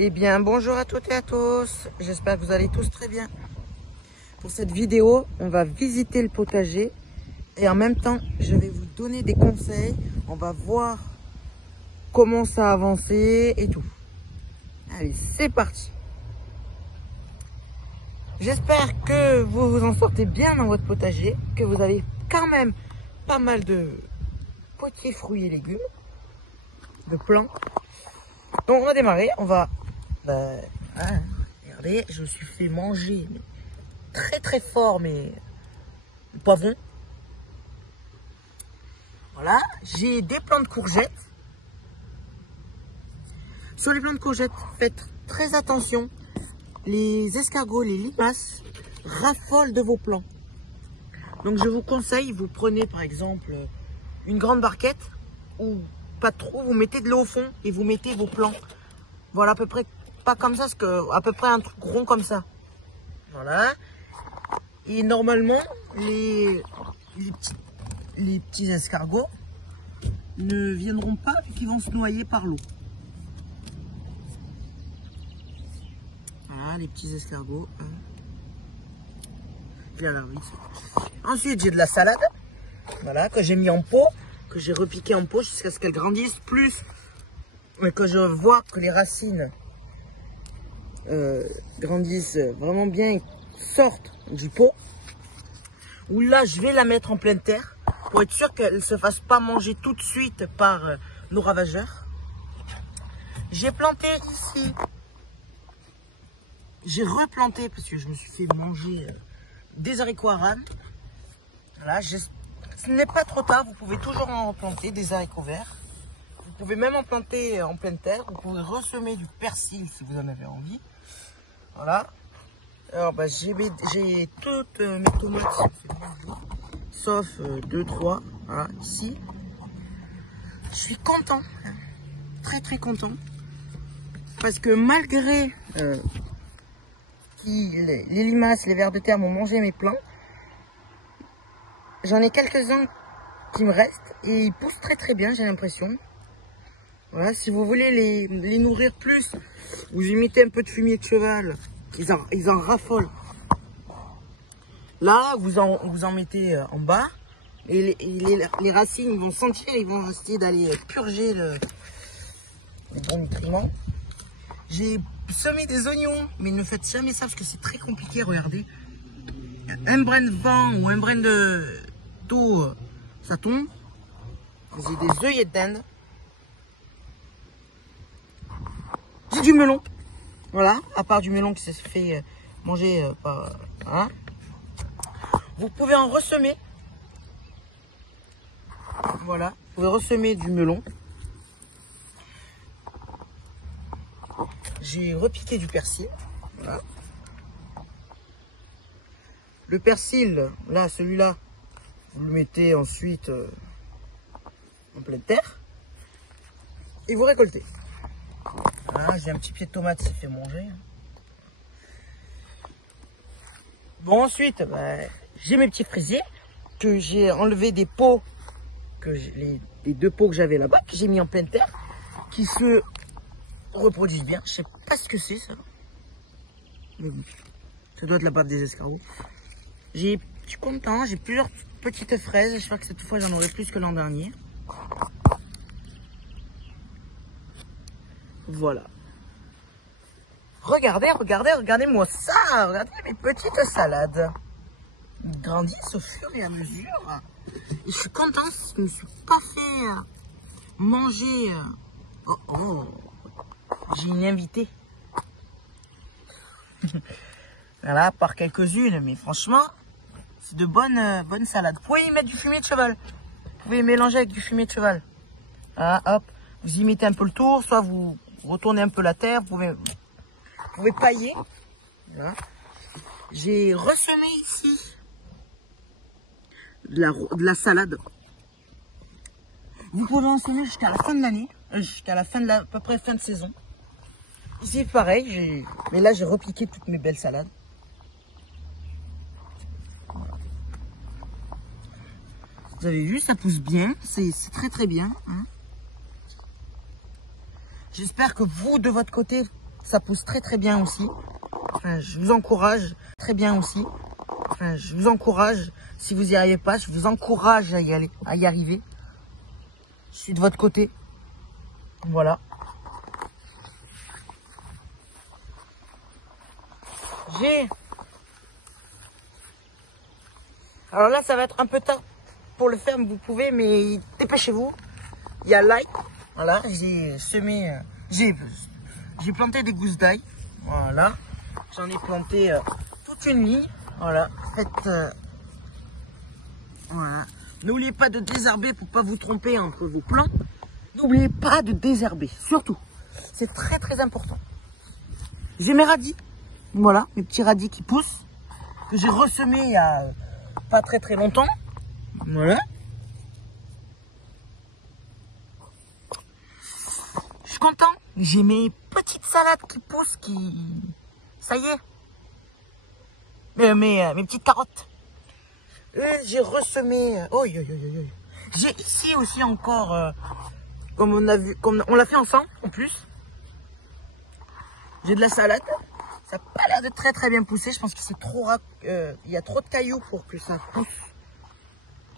Eh bien, bonjour à toutes et à tous. J'espère que vous allez tous très bien. Pour cette vidéo, on va visiter le potager et en même temps, je vais vous donner des conseils. On va voir comment ça a avancé et tout. Allez, c'est parti. J'espère que vous vous en sortez bien dans votre potager, que vous avez quand même pas mal de petits fruits et légumes, de plants. Donc on va démarrer, on va... regardez, je me suis fait manger très fort mes poivrons. Voilà, j'ai des plants de courgettes. Sur les plants de courgettes, faites très attention. Les escargots, les limaces raffolent de vos plants. Donc je vous conseille, vous prenez par exemple une grande barquette ou pas trop, vous mettez de l'eau au fond et vous mettez vos plants. Voilà, à peu près, pas comme ça, à peu près un truc rond comme ça. Voilà. Et normalement, les petits escargots ne viendront pas vu qu'ils vont se noyer par l'eau. Voilà, les petits escargots. Ensuite, j'ai de la salade. Voilà, que j'ai mis en pot, que j'ai repiqué en pot jusqu'à ce qu'elle grandisse plus. Mais que je vois que les racines grandissent vraiment bien et sortent du pot. Où là, je vais la mettre en pleine terre pour être sûr qu'elle ne se fasse pas manger tout de suite par nos ravageurs. J'ai planté ici. J'ai replanté parce que je me suis fait manger des haricots aranes. Voilà, ce n'est pas trop tard, vous pouvez toujours en planter des haricots verts. Vous pouvez même en planter en pleine terre. Vous pouvez ressemer du persil si vous en avez envie. Voilà. Alors j'ai toutes mes tomates, sauf 2-3. Voilà, ici. Je suis content, très content. Parce que malgré les limaces, les vers de terre m'ont mangé mes plants, j'en ai quelques-uns qui me restent et ils poussent très bien, j'ai l'impression. Voilà, si vous voulez les nourrir plus, vous y mettez un peu de fumier de cheval, ils en raffolent. Là, vous en mettez en bas et les racines vont sentir, ils vont essayer d'aller purger les bons nutriments. J'ai semé des oignons, mais ne faites jamais ça parce que c'est très compliqué, regardez. Un brin de vent ou un brin d'eau, ça tombe. J'ai des œillets d'Inde. J'ai du melon. Voilà, à part du melon qui se fait manger par... Hein. Vous pouvez en ressemer. Voilà, vous pouvez ressemer du melon. J'ai repiqué du persil. Voilà. Le persil, là, celui-là, vous le mettez ensuite en pleine terre. Et vous récoltez. Voilà, j'ai un petit pied de tomate qui s'est fait manger. Bon, ensuite, j'ai mes petits fraisiers que j'ai enlevé des pots, les 2 pots que j'avais là-bas, que j'ai mis en pleine terre, qui se reproduisent bien. Je sais pas ce que c'est ça. Mais bon, ça doit être la bave des escargots. Je suis content, j'ai plusieurs petites fraises. J'espère que cette fois j'en aurai plus que l'an dernier. Voilà. Regardez-moi ça. Regardez mes petites salades. Ils grandissent au fur et à mesure. Et je suis content, je ne me suis pas fait manger. J'ai une invitée. Voilà, par quelques-unes, mais franchement, c'est de bonnes salades. Vous pouvez y mettre du fumier de cheval. Vous pouvez mélanger avec du fumier de cheval. Voilà, hop, vous y mettez un peu le tour, soit vous retournez un peu la terre, vous pouvez pailler. Voilà. J'ai ressemé ici de la salade. Vous pouvez en semer jusqu'à la fin de l'année, jusqu'à la fin de à peu près fin de saison. Ici pareil, mais là j'ai repiqué toutes mes belles salades. Vous avez vu, ça pousse bien, c'est très bien. Hein. J'espère que vous, de votre côté, ça pousse très très bien aussi. Enfin, je vous encourage très bien aussi. Enfin, je vous encourage, si vous n'y arrivez pas, je vous encourage à y aller, à y arriver. Je suis de votre côté. Voilà. Alors là, ça va être un peu tard pour le faire, vous pouvez, mais dépêchez-vous. Il y a l'ail. Voilà, j'ai semé, j'ai planté des gousses d'ail. Voilà, j'en ai planté toute une ligne. Voilà, faites, voilà. N'oubliez pas de désherber pour pas vous tromper entre vos plants. N'oubliez pas de désherber, surtout. C'est très très important. J'ai mes radis. Voilà, mes petits radis qui poussent, que j'ai ressemés il y a pas très très longtemps. Voilà. Je suis content. J'ai mes petites salades qui poussent, ça y est. Mes petites carottes. J'ai ressemé. Oh, j'ai ici aussi encore, comme on a vu, comme on l'a fait ensemble en plus. J'ai de la salade. Ça n'a pas l'air de très très bien pousser. Je pense que c'est trop il y a trop de cailloux pour que ça pousse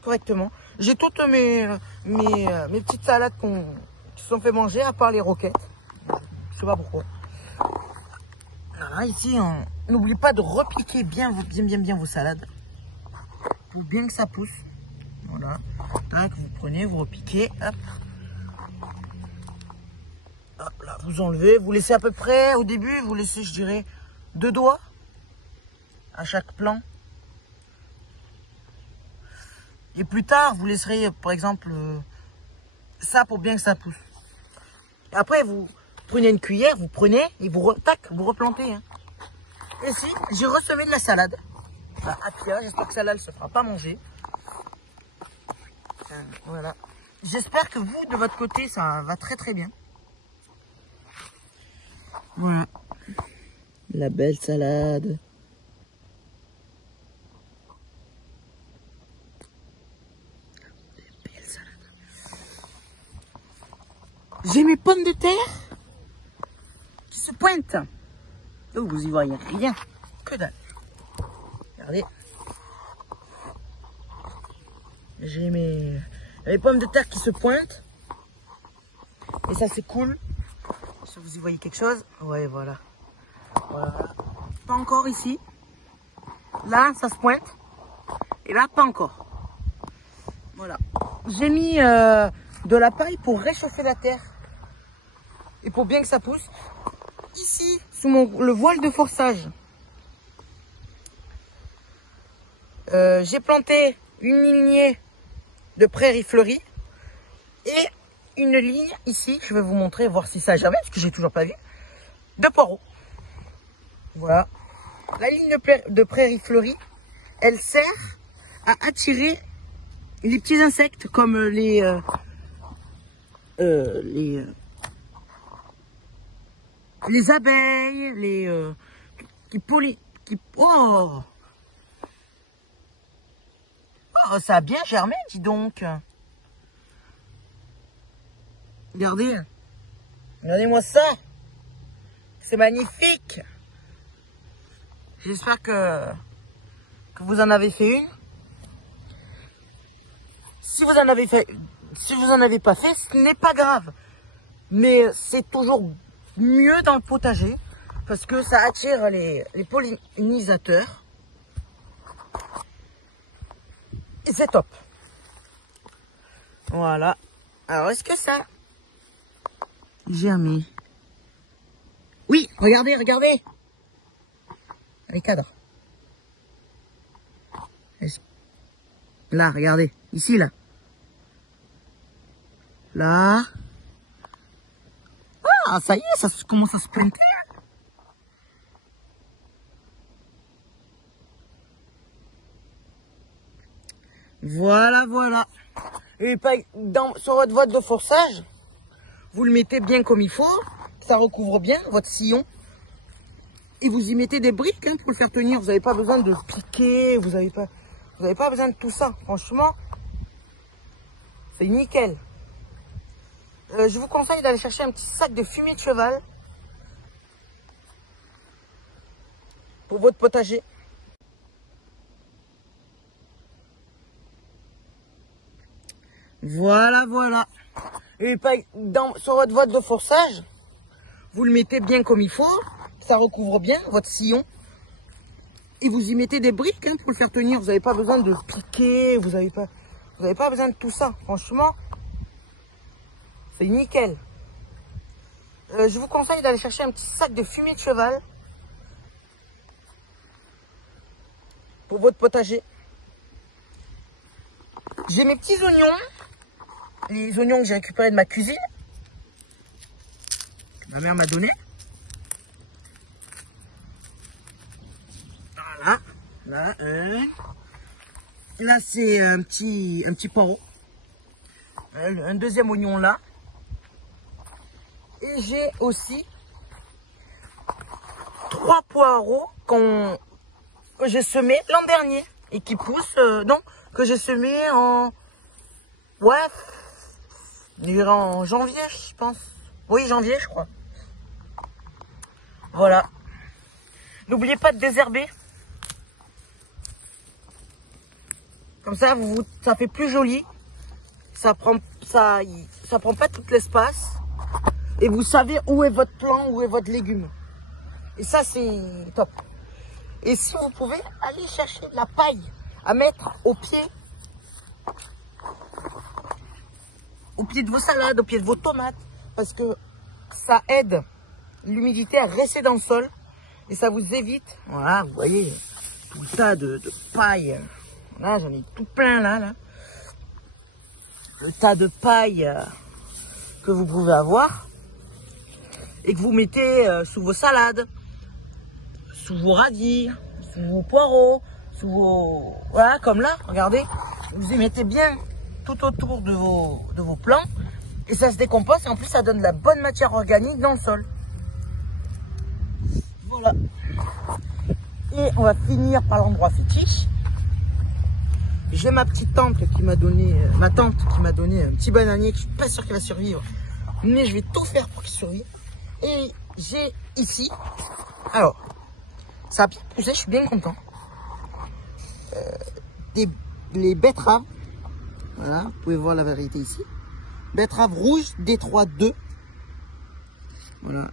correctement. J'ai toutes mes petites salades qui se sont fait manger, à part les roquettes. Je sais pas pourquoi. Voilà, ici, n'oubliez pas de repiquer bien vos salades. Pour bien que ça pousse. Voilà. Tac, vous prenez, vous repiquez. Hop. Hop là, vous enlevez. Vous laissez à peu près, au début, vous laissez, je dirais, 2 doigts à chaque plant. Et plus tard, vous laisserez, par exemple, ça pour bien que ça pousse. Et après, vous prenez une cuillère, vous prenez et vous replantez. Hein. Ici, j'ai ressemé de la salade. À Pia, j'espère que celle-là, elle ne se fera pas manger. Voilà. J'espère que vous, de votre côté, ça va très très bien. Voilà. La belle salade. La belle salade. J'ai mes pommes de terre qui se pointent. Oh, vous y voyez rien. Que dalle. Regardez. J'ai mes pommes de terre qui se pointent. Et ça, c'est cool. Si vous y voyez quelque chose. Ouais, voilà. Voilà. Pas encore ici. Là, ça se pointe. Et là, pas encore. Voilà. J'ai mis de la paille pour réchauffer la terre. Et pour bien que ça pousse. Ici, sous le voile de forçage, j'ai planté une lignée de prairies fleuries. Et une ligne ici, je vais vous montrer, voir si ça germe, parce que j'ai toujours pas vu, de poireaux. Voilà. La ligne de prairies fleuries, elle sert à attirer les petits insectes comme les abeilles, oh, ça a bien germé, dis donc. Regardez. Regardez-moi ça. C'est magnifique. J'espère que vous en avez fait une. Si vous en avez pas fait, ce n'est pas grave. Mais c'est toujours mieux dans le potager parce que ça attire les pollinisateurs. Et c'est top. Voilà. Alors, est-ce que ça germé? Oui, regardez, regardez. Les cadres. Là, regardez. Ici, là. Là. Ah, ça y est, ça commence à se pointer. Voilà, voilà. Et sur votre voile de forçage, vous le mettez bien comme il faut. Ça recouvre bien votre sillon. Et vous y mettez des briques hein, pour le faire tenir. Vous n'avez pas besoin de piquer. Vous n'avez pas besoin de tout ça. Franchement, c'est nickel. Je vous conseille d'aller chercher un petit sac de fumier de cheval. pour votre potager. Voilà, voilà. Et sur votre voie de forçage, vous le mettez bien comme il faut. Ça recouvre bien votre sillon. Et vous y mettez des briques hein, pour le faire tenir. Vous n'avez pas besoin de piquer. Vous n'avez pas besoin de tout ça. Franchement, c'est nickel. Je vous conseille d'aller chercher un petit sac de fumier de cheval pour votre potager. J'ai mes petits oignons. Les oignons que j'ai récupérés de ma cuisine. Que ma mère m'a donné. Voilà. Là, là c'est un petit poireau. Un deuxième oignon là. Et j'ai aussi 3 poireaux que j'ai semés l'an dernier. Et qui poussent, que j'ai semés en... Ouais, en janvier, je pense. Oui, janvier, je crois. Voilà. N'oubliez pas de désherber. Comme ça, ça fait plus joli. Ça prend pas tout l'espace. Et vous savez où est votre plant, où est votre légume. Et ça, c'est top. Et si vous pouvez, aller chercher de la paille à mettre au pied de vos salades, au pied de vos tomates. Parce que ça aide l'humidité à rester dans le sol. Et ça vous évite, voilà, vous voyez, tout le tas de paille. Là, j'en ai tout plein là. Le tas de paille que vous pouvez avoir. Et que vous mettez sous vos salades, sous vos radis, sous vos poireaux, sous vos... Voilà, comme là, regardez. Vous y mettez bien tout autour de vos plants. Et ça se décompose et en plus ça donne de la bonne matière organique dans le sol. Voilà. Et on va finir par l'endroit fétiche. J'ai ma petite tante qui m'a donné, un petit bananier que je suis pas sûr qu'il va survivre. Mais je vais tout faire pour qu'il survive. Et j'ai ici, alors, ça a bien poussé, je suis bien content. Les betteraves, voilà, vous pouvez voir la variété ici. Betterave rouge Détroit 2. Voilà.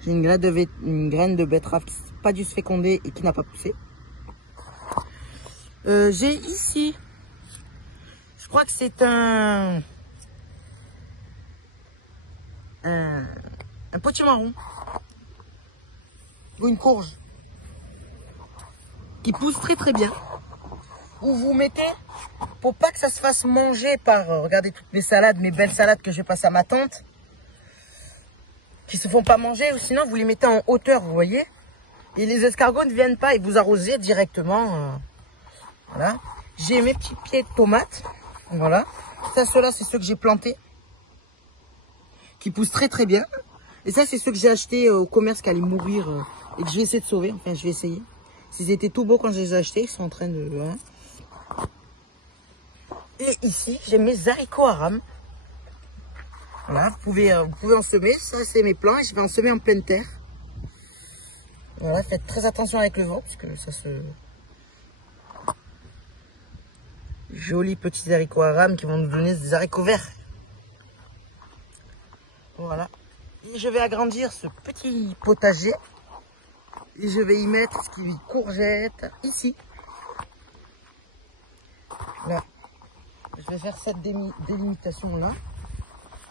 J'ai une graine de betterave qui n'a pas dû se féconder et qui n'a pas poussé. J'ai ici, je crois que c'est un potimarron ou une courge qui pousse très très bien. Où vous mettez, pour pas que ça se fasse manger par, regardez toutes mes salades, mes belles salades que je vais passer à ma tante, qui se font pas manger, ou sinon vous les mettez en hauteur, vous voyez, et les escargots ne viennent pas et vous arrosez directement. Voilà. J'ai mes petits pieds de tomates, voilà. Ça, ceux-là, c'est ceux que j'ai plantés, qui poussent très très bien. Et ça, c'est ceux que j'ai achetés au commerce qui allaient mourir et que je vais essayer de sauver. Enfin, je vais essayer. S'ils étaient tout beaux quand je les ai achetés, ils sont en train de... Voilà. Et ici, j'ai mes haricots à rames. Voilà, vous pouvez en semer. Ça, c'est mes plants et je vais en semer en pleine terre. Voilà, faites très attention avec le vent parce que ça se... Jolis petits haricots à rames qui vont nous donner des haricots verts. Voilà. Et je vais agrandir ce petit potager. Et je vais y mettre ce qui est courgettes ici. Là. Je vais faire cette délimitation là.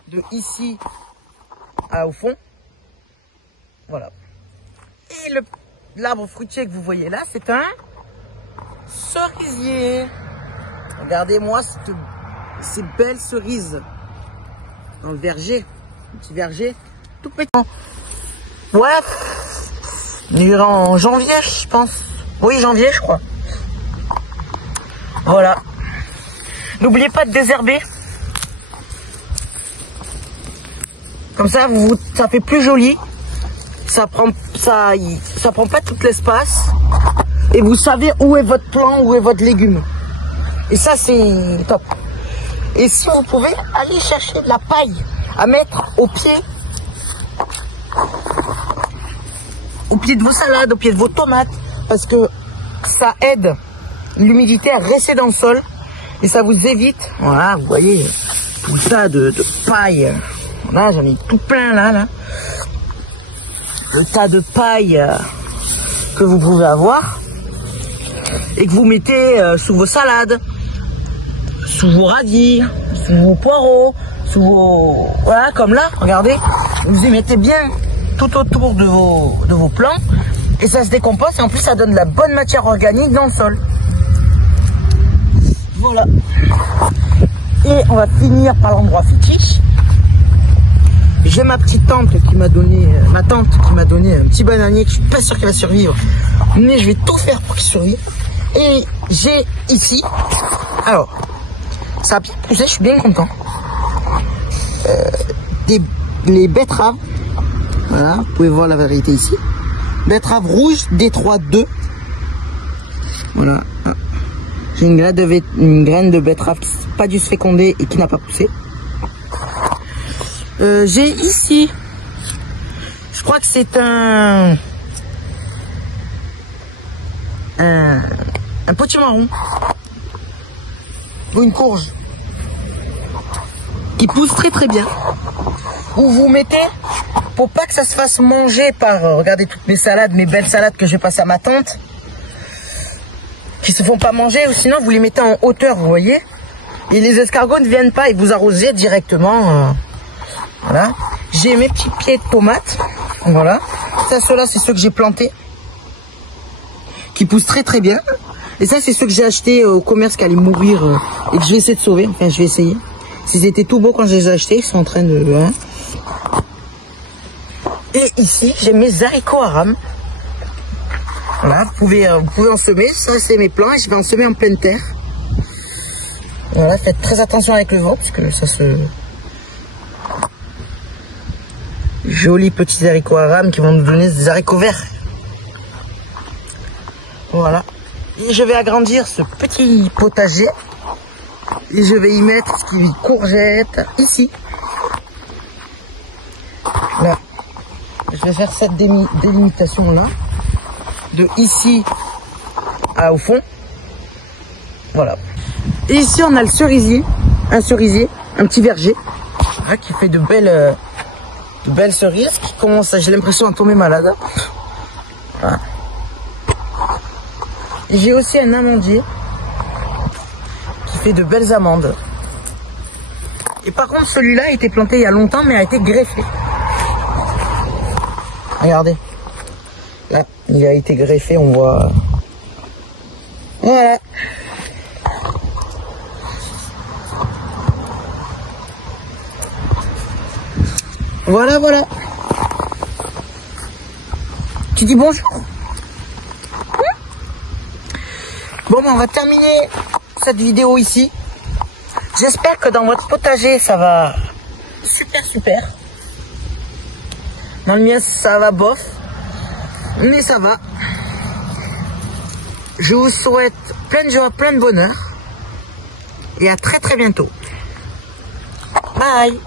De ici au fond. Voilà. Et l'arbre fruitier que vous voyez là, c'est un cerisier. Regardez-moi ces belles cerises dans le verger. Un petit verger tout petit. Ouais, en janvier, je pense. Oui, janvier, je crois. Voilà. N'oubliez pas de désherber. Comme ça, ça fait plus joli. Ça prend pas tout l'espace. Et vous savez où est votre plant, où est votre légume. Et ça, c'est top. Et si vous pouvez, aller chercher de la paille à mettre au pied au pied de vos salades, au pied de vos tomates, parce que ça aide l'humidité à rester dans le sol et ça vous évite, voilà, vous voyez, tout ça de paille. Là, j'en ai tout plein là. Le tas de paille que vous pouvez avoir et que vous mettez sous vos salades, sous vos radis, sous vos poireaux, sous vos... Voilà, comme là, regardez, vous y mettez bien tout autour de vos plants et ça se décompose et en plus ça donne de la bonne matière organique dans le sol. Voilà. Et on va finir par l'endroit fétiche. J'ai ma petite tante qui m'a donné, un petit bananier que je suis pas sûr qu'il va survivre, mais je vais tout faire pour qu'il survive. Et j'ai ici, alors, ça a bien poussé, je suis bien content. Les betteraves, voilà, vous pouvez voir la variété ici. Betterave rouge Détroit 2. Voilà. J'ai une graine de betterave qui n'a pas dû se féconder et qui n'a pas poussé. J'ai ici, je crois que c'est un potimarron ou une courge qui pousse très bien. Où vous mettez, pour pas que ça se fasse manger par, regardez toutes mes salades, mes belles salades que je vais passer à ma tante, qui se font pas manger, ou sinon vous les mettez en hauteur, vous voyez, et les escargots ne viennent pas et vous arrosez directement. Voilà, j'ai mes petits pieds de tomates, voilà, ça ceux-là c'est ceux que j'ai plantés, qui poussent très bien, et ça c'est ceux que j'ai achetés au commerce qui allaient mourir et que je vais essayer de sauver, enfin je vais essayer. S'ils étaient tout beaux quand je les ai achetés, ils sont en train de... Hein. Et ici j'ai mes haricots à rames, voilà, vous pouvez en semer, ça c'est mes plants et je vais en semer en pleine terre. Voilà, faites très attention avec le vent parce que ça se... Jolis petits haricots à rames qui vont nous donner des haricots verts. Voilà. Et je vais agrandir ce petit potager. Et je vais y mettre ce qui est courgettes ici. Là. Je vais faire cette délimitation là. De ici à au fond. Voilà. Et ici on a le cerisier. Un cerisier. Un petit verger. Voilà, qui fait de belles cerises qui commencent, j'ai l'impression, à tomber malade. Voilà. Et j'ai aussi un amandier qui fait de belles amandes. Et par contre, celui-là a été planté il y a longtemps, mais a été greffé. Regardez. Là, il a été greffé, on voit. Voilà. Voilà. Tu dis bonjour. Bon, on va terminer cette vidéo ici. J'espère que dans votre potager, ça va super. Dans le mien, ça va bof. Mais ça va. Je vous souhaite plein de joie, plein de bonheur. Et à très bientôt. Bye.